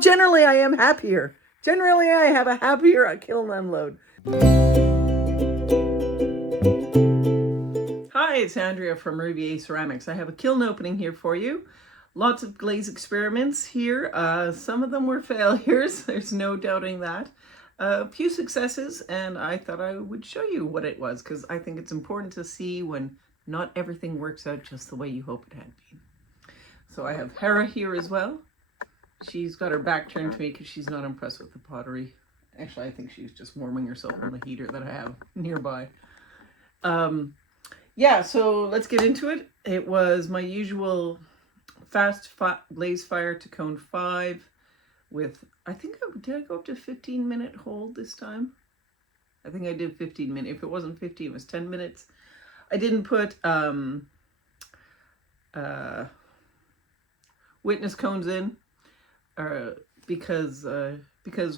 Generally, I am happier. Generally, I have a happier kiln unload. Hi, it's Andrea from Rivier Ceramics. I have a kiln opening here for you. Lots of glaze experiments here. Some of them were failures. There's no doubting that. A few successes, and I thought I would show you what it was because I think it's important to see when not everything works out just the way you hope it had been. So I have Hera here as well. She's got her back turned to me because she's not impressed with the pottery. Actually, I think she's just warming herself on the heater that I have nearby. Yeah, so let's get into it. It was my usual fast glaze fire to cone 5 with, I think, did I go up to 15-minute hold this time? I think I did 15 minutes. If it wasn't 15, it was 10 minutes. I didn't put witness cones in because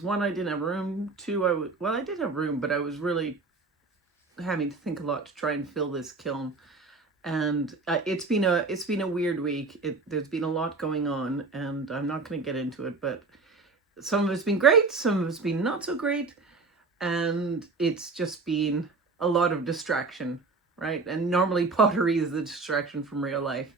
one, I didn't have room. Two, I did have room, but I was really having to think a lot to try and fill this kiln. And it's been a weird week. There's been a lot going on, and I'm not going to get into it, but some of it's been great, some of it's been not so great, and it's just been a lot of distraction, right? And normally pottery is the distraction from real life,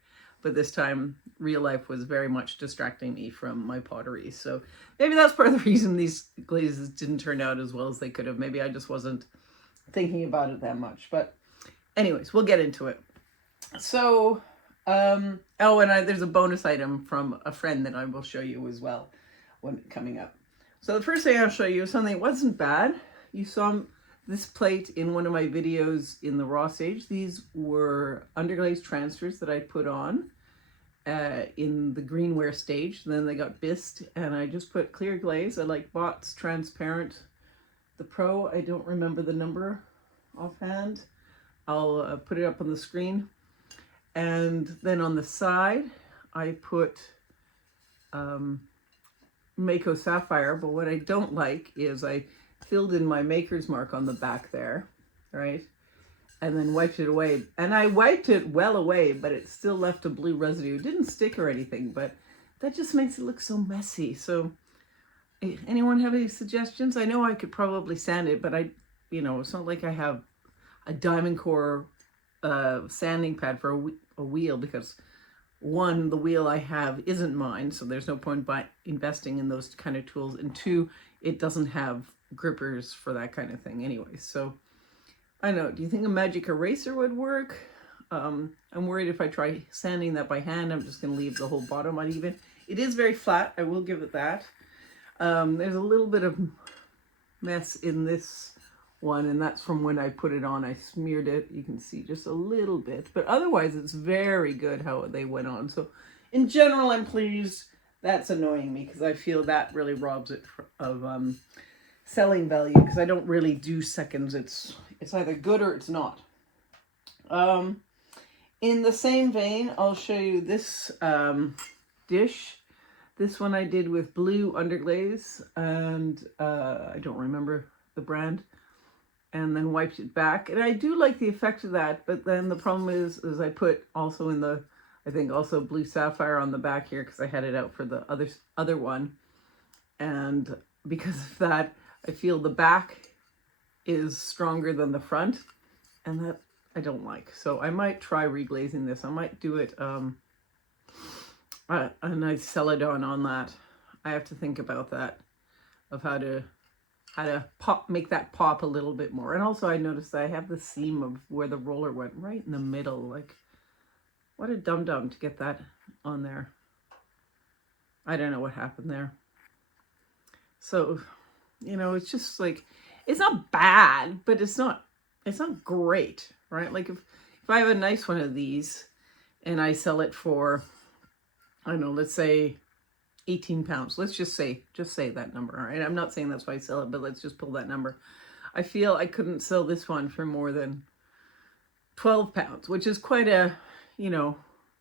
but this time real life was very much distracting me from my pottery. So maybe that's part of the reason these glazes didn't turn out as well as they could have. Maybe I just wasn't thinking about it that much. But anyways, we'll get into it. So, there's a bonus item from a friend that I will show you as well when coming up. So the first thing I'll show you is something that wasn't bad. You saw this plate in one of my videos in the raw stage. These were underglaze transfers that I put on in the greenware stage. Then they got bisqued, and I just put clear glaze. I like Bott's transparent. The Pro, I don't remember the number offhand. I'll put it up on the screen. And then on the side, I put Mako Sapphire, but what I don't like is I filled in my maker's mark on the back there, right? And then wiped it away. And I wiped it well away, but it still left a blue residue. It didn't stick or anything, but that just makes it look so messy. So anyone have any suggestions? I know I could probably sand it, but it's not like I have a diamond core sanding pad for a wheel, because one, the wheel I have isn't mine, so there's no point by investing in those kind of tools, and two, it doesn't have grippers for that kind of thing anyway. So I don't know, do you think a magic eraser would work? I'm worried if I try sanding that by hand, I'm just going to leave the whole bottom uneven. It is very flat, I will give it that. There's a little bit of mess in this one, and that's from when I put it on. I smeared it, you can see just a little bit, but otherwise it's very good how they went on. So in general, I'm pleased. That's annoying me because I feel that really robs it of selling value, because I don't really do seconds. It's either good or it's not. In the same vein, I'll show you this dish. This one I did with blue underglaze, and I don't remember the brand, and then wiped it back. And I do like the effect of that, but then the problem is I put also in the, I think also blue sapphire on the back here, because I had it out for the other one. And because of that, I feel the back is stronger than the front, and that I don't like. So I might try reglazing this. I might do it a nice celadon on that. I have to think about that, of how to make that pop a little bit more. And also I noticed that I have the seam of where the roller went right in the middle. Like, what a dum-dum to get that on there. I don't know what happened there. So, it's just like, it's not bad, but it's not great, right? Like if I have a nice one of these and I sell it for, I don't know, let's say 18 pounds. Let's just say that number. All right. I'm not saying that's why I sell it, but let's just pull that number. I feel I couldn't sell this one for more than 12 pounds, which is quite a,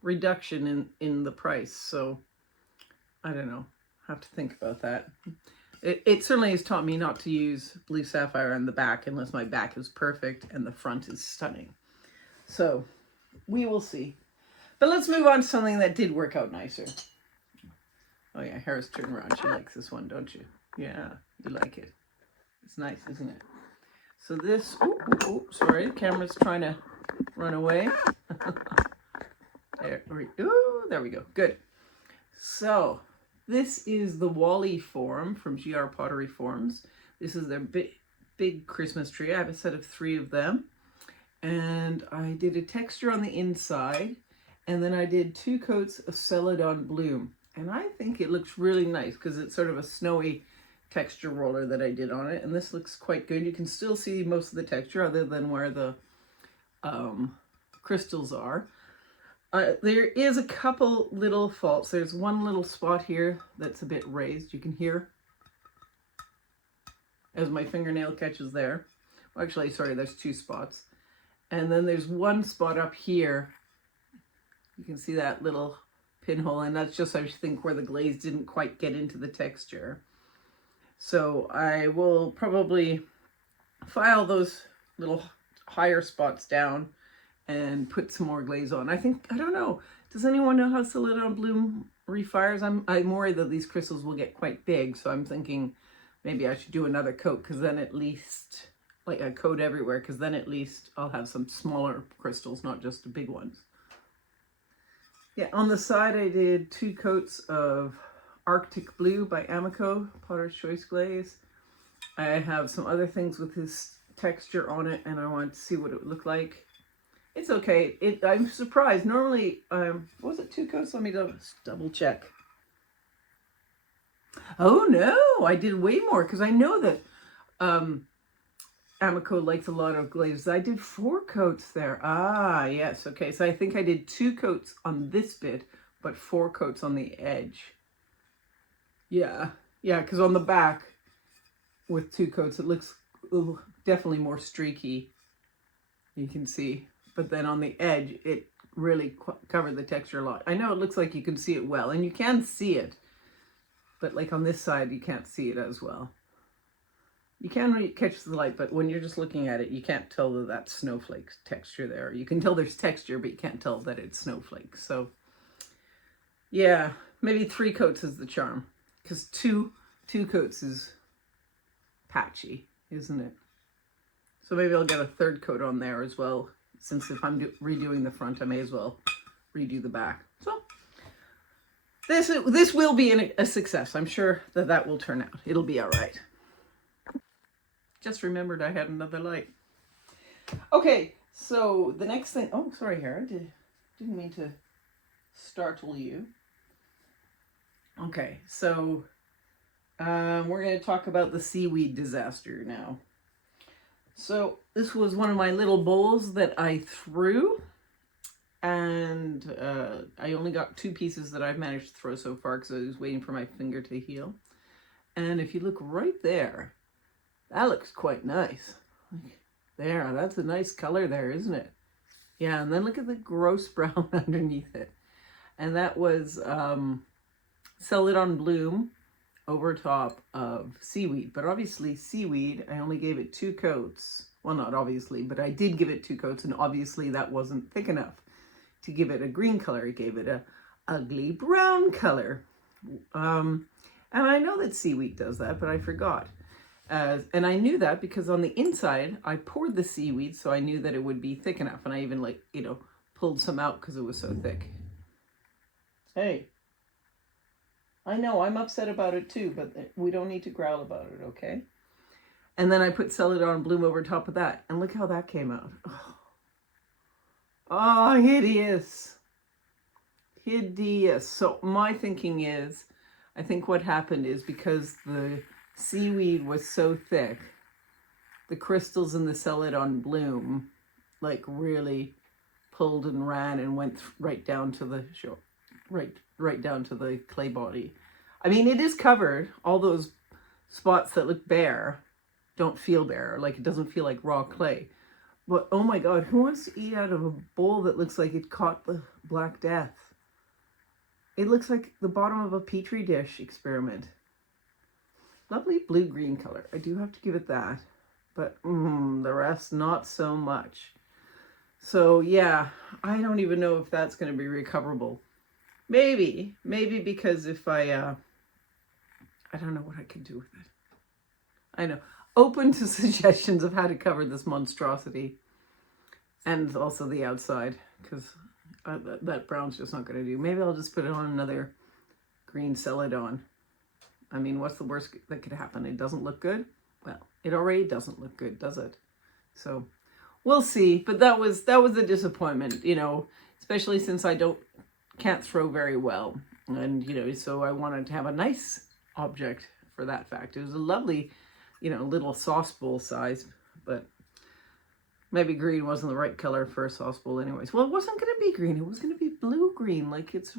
reduction in the price. So I don't know. Have to think about that. It certainly has taught me not to use blue sapphire on the back unless my back is perfect and the front is stunning. So we will see. But let's move on to something that did work out nicer. Oh yeah, Harris, turn around. She likes this one, don't you? Yeah, you like it. It's nice, isn't it? So this, sorry, the camera's trying to run away. There we go. Good. So this is the Wally form from GR Pottery Forms. This is their big Christmas tree. I have a set of 3 of them. And I did a texture on the inside. And then I did 2 coats of Celadon Bloom. And I think it looks really nice because it's sort of a snowy texture roller that I did on it. And this looks quite good. You can still see most of the texture other than where the crystals are. There is a couple little faults. There's one little spot here that's a bit raised. You can hear as my fingernail catches there. Well, actually, sorry, there's 2 spots. And then there's one spot up here. You can see that little pinhole, and that's just, I think, where the glaze didn't quite get into the texture. So I will probably file those little higher spots down and put some more glaze on. I don't know, does anyone know how Celadon Bloom refires? I'm worried that these crystals will get quite big, so I'm thinking maybe I should do another coat, because then at least, like a coat everywhere, because then at least I'll have some smaller crystals, not just the big ones. Yeah, on the side I did 2 coats of Arctic Blue by Amico, Potter's Choice Glaze. I have some other things with this texture on it, and I wanted to see what it would look like. It's okay. I'm surprised. Normally, was it 2 coats? Let me double check. Oh no, I did way more, because I know that Amico likes a lot of glazes. I did 4 coats there. Ah, yes. Okay, so I think I did 2 coats on this bit, but 4 coats on the edge. Yeah, because on the back with 2 coats, it looks definitely more streaky. You can see. But then on the edge, it really covered the texture a lot. I know it looks like you can see it well, and you can see it. But like on this side, you can't see it as well. You can catch the light, but when you're just looking at it, you can't tell that that's snowflake texture there. You can tell there's texture, but you can't tell that it's snowflakes. So yeah, maybe 3 coats is the charm, because two coats is patchy, isn't it? So maybe I'll get a 3rd coat on there as well, since if I'm redoing the front, I may as well redo the back. So this will be a success. I'm sure that will turn out. It'll be all right. Just remembered I had another light. Okay, so the next thing... Oh, sorry, Hera. Didn't mean to startle you. Okay, so we're going to talk about the seaweed disaster now. So this was one of my little bowls that I threw. And I only got 2 pieces that I've managed to throw so far, because I was waiting for my finger to heal. And if you look right there... That looks quite nice. There, that's a nice color there, isn't it? Yeah, and then look at the gross brown underneath it. And that was Celadon Bloom over top of seaweed. But obviously seaweed, I only gave it 2 coats. Well, not obviously, but I did give it 2 coats, and obviously that wasn't thick enough to give it a green color. It gave it a ugly brown color. And I know that seaweed does that, but I forgot. And I knew that because on the inside, I poured the seaweed, so I knew that it would be thick enough. And I even, like, pulled some out because it was so thick. Hey, I know, I'm upset about it too, but we don't need to growl about it, okay? And then I put Celadon Bloom over top of that, and look how that came out. Oh, hideous. Hideous. So my thinking is, I think what happened is because the seaweed was so thick, the crystals in the Celadon Bloom like really pulled and ran and went right down to the shore, right down to the clay body. I mean, it is covered. All those spots that look bare don't feel bare, like it doesn't feel like raw clay. But oh my God, who wants to eat out of a bowl that looks like it caught the Black Death? It looks like the bottom of a Petri dish experiment. Lovely blue-green color. I do have to give it that. But the rest, not so much. So yeah, I don't even know if that's going to be recoverable. Maybe because if I I don't know what I could do with it. I know. Open to suggestions of how to cover this monstrosity. And also the outside, because that brown's just not going to do. Maybe I'll just put it on another green celadon. I mean, what's the worst that could happen? It doesn't look good? Well, it already doesn't look good, does it? So we'll see. But that was a disappointment, you know, especially since I can't throw very well. And, you know, so I wanted to have a nice object for that fact. It was a lovely, you know, little sauce bowl size, but maybe green wasn't the right color for a sauce bowl anyways. Well, it wasn't going to be green. It was going to be blue-green, like it's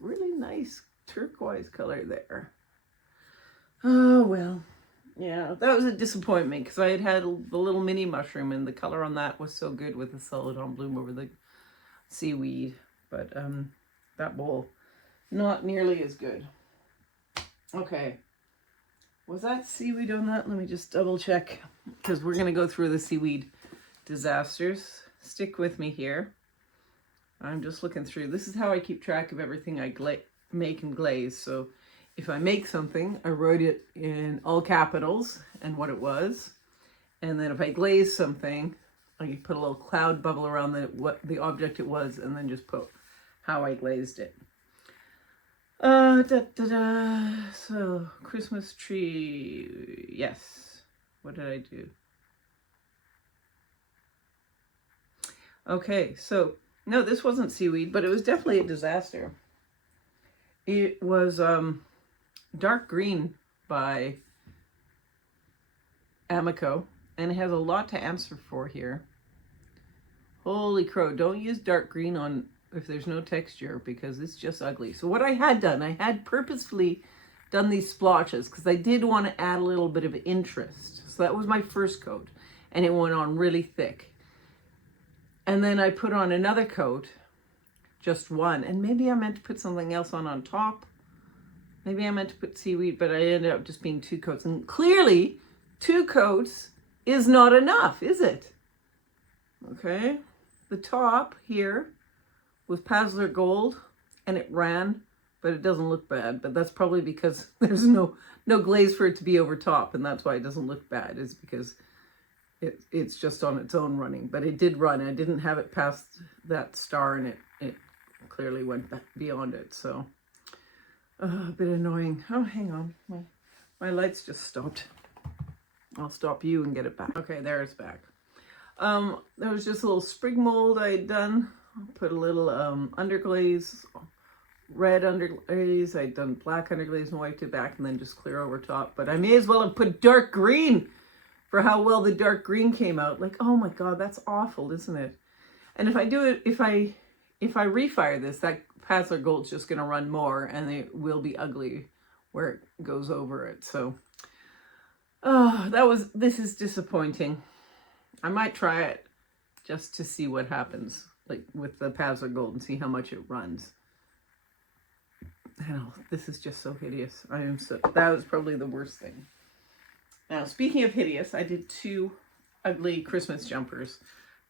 really nice turquoise color there. Oh, well. Yeah, that was a disappointment because I had the little mini mushroom and the color on that was so good with the celadon bloom over the seaweed. But that bowl, not nearly as good. Okay. Was that seaweed on that? Let me just double check because we're going to go through the seaweed disasters. Stick with me here. I'm just looking through. This is how I keep track of everything I make and glaze. So if I make something, I wrote it in all capitals and what it was. And then if I glaze something, I put a little cloud bubble around what the object it was and then just put how I glazed it. So Christmas tree, yes. What did I do? Okay, so no, this wasn't seaweed, but it was definitely a disaster. It was dark green by Amico, and it has a lot to answer for here. Holy crow, don't use dark green on if there's no texture because it's just ugly. So what I had done, I had purposefully done these splotches because I did want to add a little bit of interest. So that was my first coat, and it went on really thick. And then I put on another coat, just one, and maybe I meant to put something else on top. Maybe I meant to put seaweed, but I ended up just being 2 coats. And clearly, 2 coats is not enough, is it? Okay, the top here was Pazzler Gold, and it ran, but it doesn't look bad. But that's probably because there's no glaze for it to be over top, and that's why it doesn't look bad, is because it's just on its own running. But it did run. I didn't have it past that star, and it clearly went beyond it. So a bit annoying. Oh, hang on. My lights just stopped. I'll stop you and get it back. Okay, there it's back. There was just a little sprig mold I had done. Put a little underglaze, red underglaze. I'd done black underglaze and wiped it back and then just clear over top. But I may as well have put dark green for how well the dark green came out. Like, oh my God, that's awful, isn't it? And if I do it, if I refire this, that Pazzler Gold's just going to run more and it will be ugly where it goes over it. So, this is disappointing. I might try it just to see what happens, like with the Pazzler Gold, and see how much it runs. Oh, this is just so hideous. That was probably the worst thing. Now, speaking of hideous, I did 2 ugly Christmas jumpers,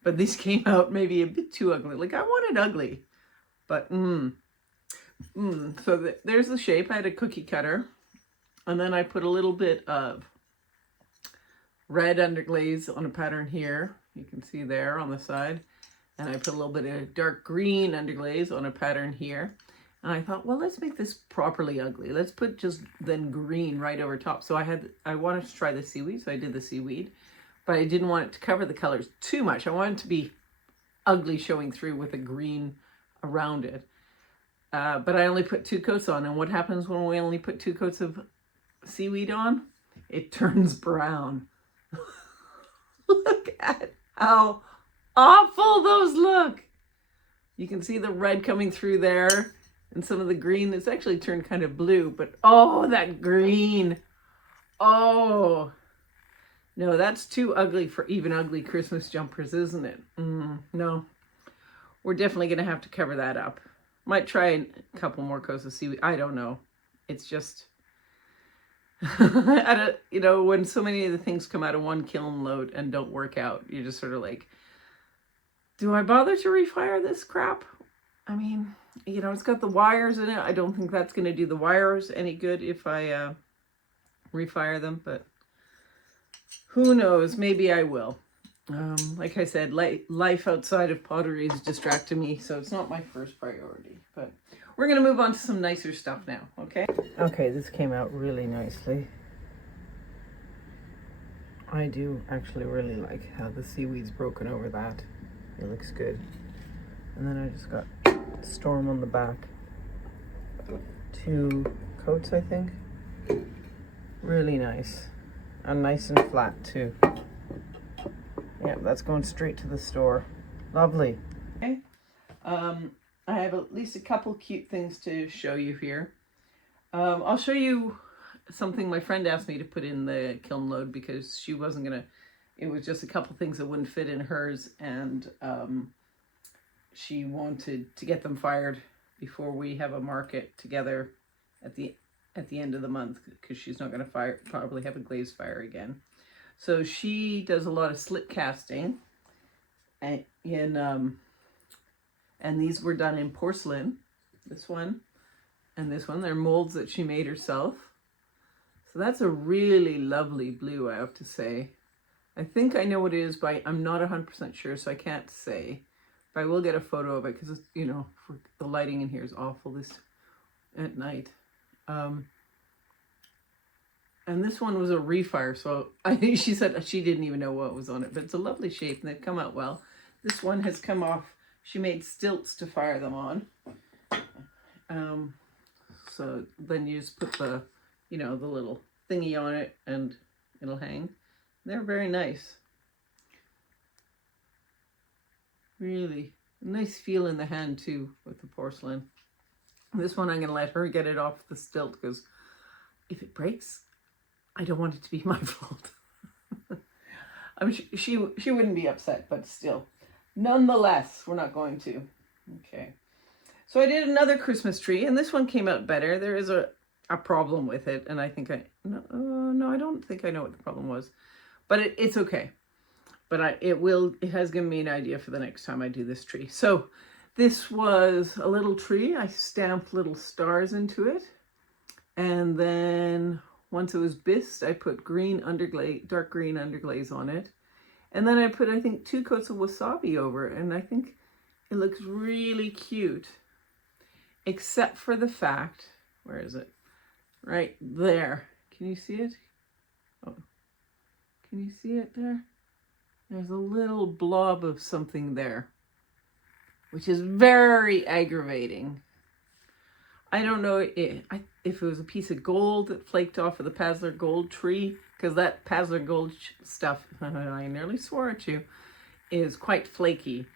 but these came out maybe a bit too ugly. Like, I wanted ugly, but So there's the shape. I had a cookie cutter, and then I put a little bit of red underglaze on a pattern here. You can see there on the side. And I put a little bit of dark green underglaze on a pattern here. And I thought, well, let's make this properly ugly. Let's put just then green right over top. So I wanted to try the seaweed, so I did the seaweed. But I didn't want it to cover the colors too much. I wanted it to be ugly showing through with a green around it. But I only put 2 coats on. And what happens when we only put 2 coats of seaweed on? It turns brown. Look at how awful those look. You can see the red coming through there and some of the green. It's actually turned kind of blue, but oh, that green. Oh, no, that's too ugly for even ugly Christmas jumpers, isn't it? No, we're definitely going to have to cover that up. Might try a couple more coats of seaweed. I don't know. It's just, when so many of the things come out of one kiln load and don't work out, you're just sort of like, do I bother to refire this crap? I mean, you know, it's got the wires in it. I don't think that's going to do the wires any good if I refire them, but who knows? Maybe I will. Like I said, life outside of pottery is distracting me, so it's not my first priority. But we're going to move on to some nicer stuff now, okay? Okay, this came out really nicely. I do actually really like how the seaweed's broken over that. It looks good. And then I just got Storm on the back. 2 coats, I think. Really nice. And nice and flat too. Yeah, that's going straight to the store. Lovely. Okay. I have at least a couple cute things to show you here. I'll show you something my friend asked me to put in the kiln load because she wasn't gonna, it was just a couple things that wouldn't fit in hers, and she wanted to get them fired before we have a market together at the end of the month, because she's not going to probably have a glaze fire again. So she does a lot of slip casting, and these were done in porcelain. This one and this one, they're molds that she made herself. So that's a really lovely blue, I have to say. I think I know what it is, but I'm not 100% sure, so I can't say. But I will get a photo of it because, you know, the lighting in here is awful this at night. And this one was a refire, so I think she said she didn't even know what was on it, but it's a lovely shape and they've come out well. This one has come off, she made stilts to fire them on. So then you just put the, you know, the little thingy on it and it'll hang. They're very nice. Really nice feel in the hand too with the porcelain. This one I'm going to let her get it off the stilt, because if it breaks, I don't want it to be my fault. She wouldn't be upset, but still. Nonetheless, we're not going to. Okay. So I did another Christmas tree, and this one came out better. There is a problem with it, and I think no, I don't think I know what the problem was. But it's okay. But it has given me an idea for the next time I do this tree. So this was a little tree. I stamped little stars into it. And then once it was bisqued, I put green underglaze, dark green underglaze on it. And then I put, I think, 2 coats of wasabi over it. And I think it looks really cute. Except for the fact, where is it? Right there. Can you see it? Oh, can you see it there? There's a little blob of something there, which is very aggravating. I don't know if it was a piece of gold that flaked off of the Pazzler gold tree, because that Pazzler gold stuff, I nearly swore at you, is quite flaky.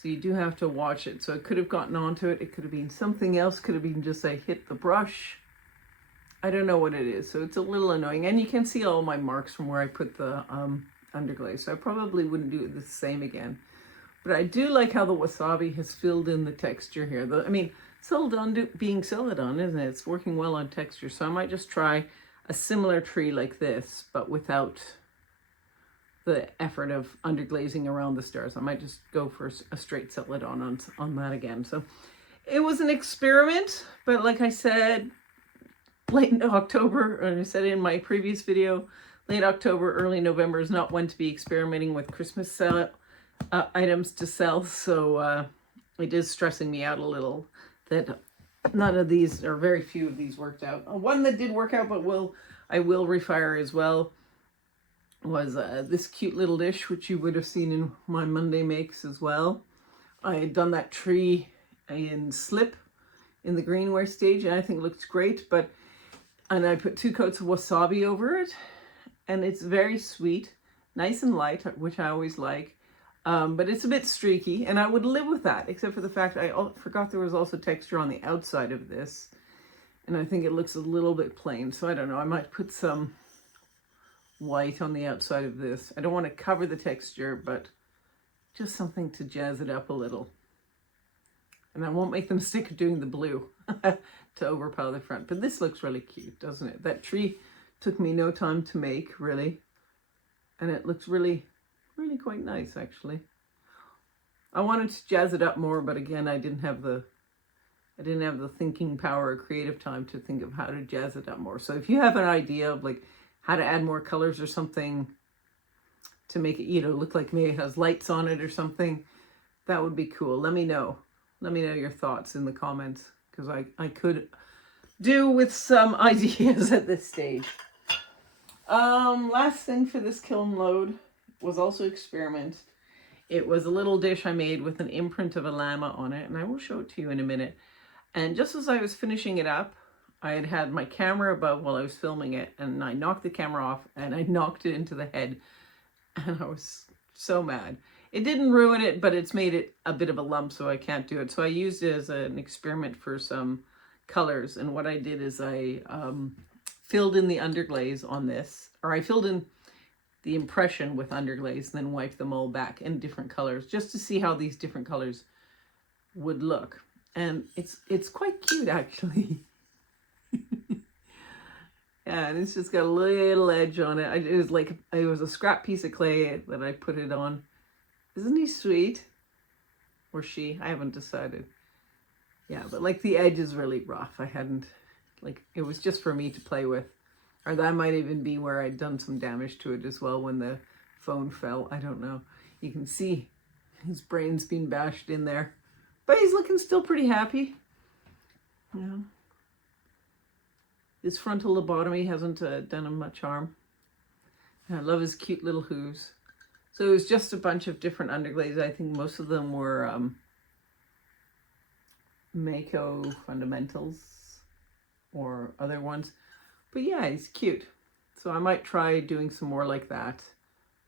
So you do have to watch it. So it could have gotten onto it. It could have been something else. Could have been just I hit the brush. I don't know what it is. So it's a little annoying. And you can see all my marks from where I put the underglaze. So I probably wouldn't do it the same again. But I do like how the wasabi has filled in the texture here. I mean, Celadon being Celadon, isn't it? It's working well on texture. So I might just try a similar tree like this, but without the effort of underglazing around the stars. I might just go for a straight Celadon on that again. So it was an experiment, but like I said, late in October, and I said in my previous video, late October, early November is not when to be experimenting with Christmas items to sell. So it is stressing me out a little that none of these, or very few of these, worked out. One that did work out, but I will refire as well, was this cute little dish, which you would have seen in my Monday makes as well. I had done that tree in slip in the greenware stage, and I think it looks great. And I put 2 coats of wasabi over it, and it's very sweet, nice and light, which I always like. But it's a bit streaky, and I would live with that, except for the fact I forgot there was also texture on the outside of this, and I think it looks a little bit plain. So I don't know, I might put some white on the outside of this. I don't want to cover the texture, but just something to jazz it up a little. And I won't make the mistake of doing the blue to overpower the front. But this looks really cute, doesn't it? That tree took me no time to make, really. And it looks really, really quite nice, actually. I wanted to jazz it up more, but again, I didn't have the I didn't have the thinking power or creative time to think of how to jazz it up more. So if you have an idea of like how to add more colors or something to make it, look like maybe it has lights on it or something, that would be cool. Let me know. Let me know your thoughts in the comments, because I could do with some ideas at this stage. Last thing for this kiln load was also experiment. It was a little dish I made with an imprint of a llama on it, and I will show it to you in a minute. And just as I was finishing it up, I had my camera above while I was filming it, and I knocked the camera off and I knocked it into the head, and I was so mad. It didn't ruin it, but it's made it a bit of a lump, so I can't do it. So I used it as an experiment for some colors, and what I did is I filled in the underglaze on this, or I filled in the impression with underglaze, and then wiped them all back in different colors just to see how these different colors would look. And it's quite cute, actually. Yeah, and it's just got a little edge on it. It was a scrap piece of clay that I put it on. Isn't he sweet? Or she? I haven't decided. Yeah, but like the edge is really rough. It was just for me to play with. Or that might even be where I'd done some damage to it as well when the phone fell. I don't know. You can see his brain's been bashed in there. But he's looking still pretty happy. Yeah. His frontal lobotomy hasn't done him much harm. And I love his cute little hooves. So it was just a bunch of different underglaze. I think most of them were Mako fundamentals or other ones. But yeah, he's cute. So I might try doing some more like that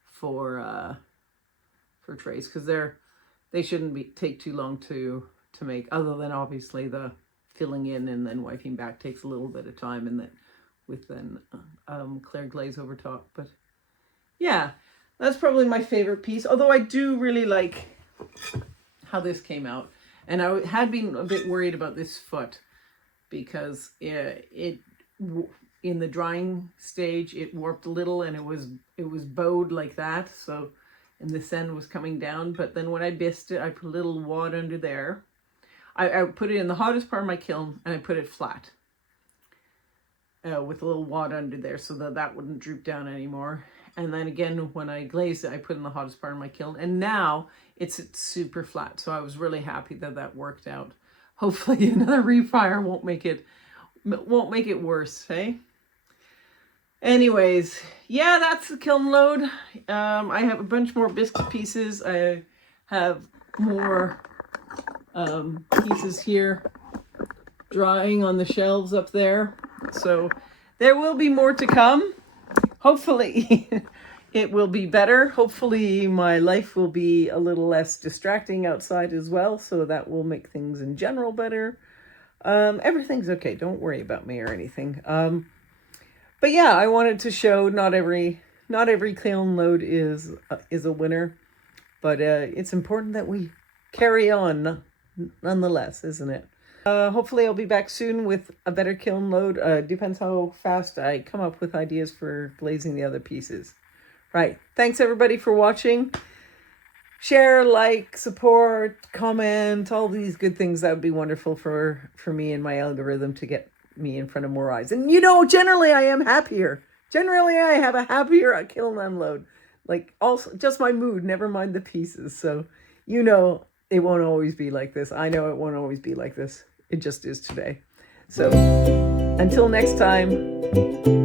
for trays, because they shouldn't take too long to make, other than obviously the filling in and then wiping back takes a little bit of time, and then with clear glaze over top. But yeah, that's probably my favorite piece, although I do really like how this came out. And I had been a bit worried about this foot, because in the drying stage it warped a little, and it was bowed like that, so, and this end was coming down. But then when I bisted it, I put a little wad under there. I put it in the hottest part of my kiln, and I put it flat with a little wad under there so that wouldn't droop down anymore. And then again, when I glazed it, I put in the hottest part of my kiln, and now it's super flat. So I was really happy that worked out. Hopefully another refire won't make it worse, hey? Anyways, yeah, that's the kiln load. I have a bunch more biscuit pieces. I have more pieces here drying on the shelves up there. So there will be more to come. Hopefully it will be better. Hopefully my life will be a little less distracting outside as well, so that will make things in general better. Everything's okay. Don't worry about me or anything. But yeah, I wanted to show not every kiln load is a winner, but it's important that we carry on nonetheless, isn't it? Hopefully I'll be back soon with a better kiln load. Depends how fast I come up with ideas for glazing the other pieces. Right. Thanks everybody for watching. Share, like, support, comment, all these good things. That would be wonderful for me and my algorithm to get me in front of more eyes. And generally I am happier. Generally I have a happier kiln unload. Like, also just my mood, never mind the pieces. So it won't always be like this. I know it won't always be like this. It just is today. So until next time.